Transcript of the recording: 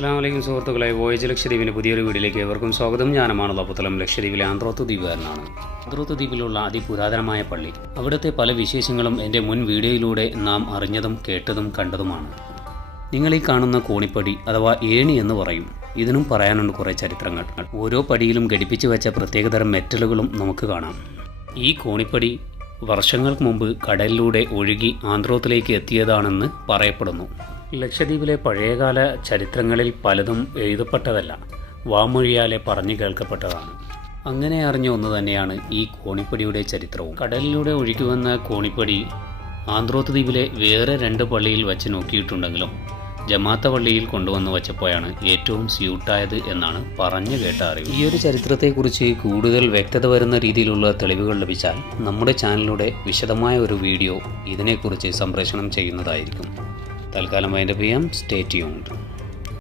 അസ്സലാമു അലൈക്കും സുഹൃത്തുക്കളെ, വോയേജ് ലക്ഷദ്വീപിൻ്റെ പുതിയൊരു വീഡിയോയിലേക്ക് ഏവർക്കും സ്വാഗതം. ഞാനാണ് പുത്തലം. ലക്ഷദ്വീപിലെ ആന്ത്രോത്ത് ദ്വീപുകാരനാണ്. ആന്ത്രോത്ത് ദ്വീപിലുള്ള അതിപുരാതനമായ പള്ളി, അവിടുത്തെ പല വിശേഷങ്ങളും എൻ്റെ മുൻ വീഡിയോയിലൂടെ നാം അറിഞ്ഞതും കേട്ടതും കണ്ടതുമാണ്. നിങ്ങൾ ഈ കാണുന്ന കോണിപ്പടി അഥവാ ഏണി എന്ന് പറയും. ഇതിനും പറയാനുണ്ട് കുറേ ചരിത്രങ്ങൾ. ഓരോ പടിയിലും ഘടിപ്പിച്ചു വെച്ച പ്രത്യേകതരം മെറ്റലുകളും നമുക്ക് കാണാം. ഈ കോണിപ്പടി വർഷങ്ങൾക്ക് മുമ്പ് കടലിലൂടെ ഒഴുകി ആന്ത്രോത്തിലേക്ക് എത്തിയതാണെന്ന് പറയപ്പെടുന്നു. ലക്ഷദ്വീപിലെ പഴയകാല ചരിത്രങ്ങളിൽ പലതും എഴുതപ്പെട്ടതല്ല, വാമൊഴിയാലെ പറഞ്ഞു കേൾക്കപ്പെട്ടതാണ്. അങ്ങനെ അറിഞ്ഞ ഒന്ന് തന്നെയാണ് ഈ കോണിപ്പടിയുടെ ചരിത്രവും. കടലിലൂടെ ഒഴുകിവന്ന കോണിപ്പടി ആന്ത്രോത്ത് ദ്വീപിലെ വേറെ 2 പള്ളിയിൽ വച്ച് നോക്കിയിട്ടുണ്ടെങ്കിലും ജമാഅത്ത പള്ളിയിൽ കൊണ്ടുവന്ന് വച്ചപ്പോഴാണ് ഏറ്റവും സ്യൂട്ടായത് എന്നാണ് പറഞ്ഞു കേട്ട അറിവ്. ഈ ഒരു ചരിത്രത്തെക്കുറിച്ച് കൂടുതൽ വ്യക്തത വരുന്ന രീതിയിലുള്ള തെളിവുകൾ ലഭിച്ചാൽ നമ്മുടെ ചാനലിലൂടെ വിശദമായ ഒരു വീഡിയോ ഇതിനെക്കുറിച്ച് സംപ്രേഷണം ചെയ്യുന്നതായിരിക്കും. തൽക്കാലം അതിൻ്റെ PM സ്റ്റേ ട്യൂൺഡ്.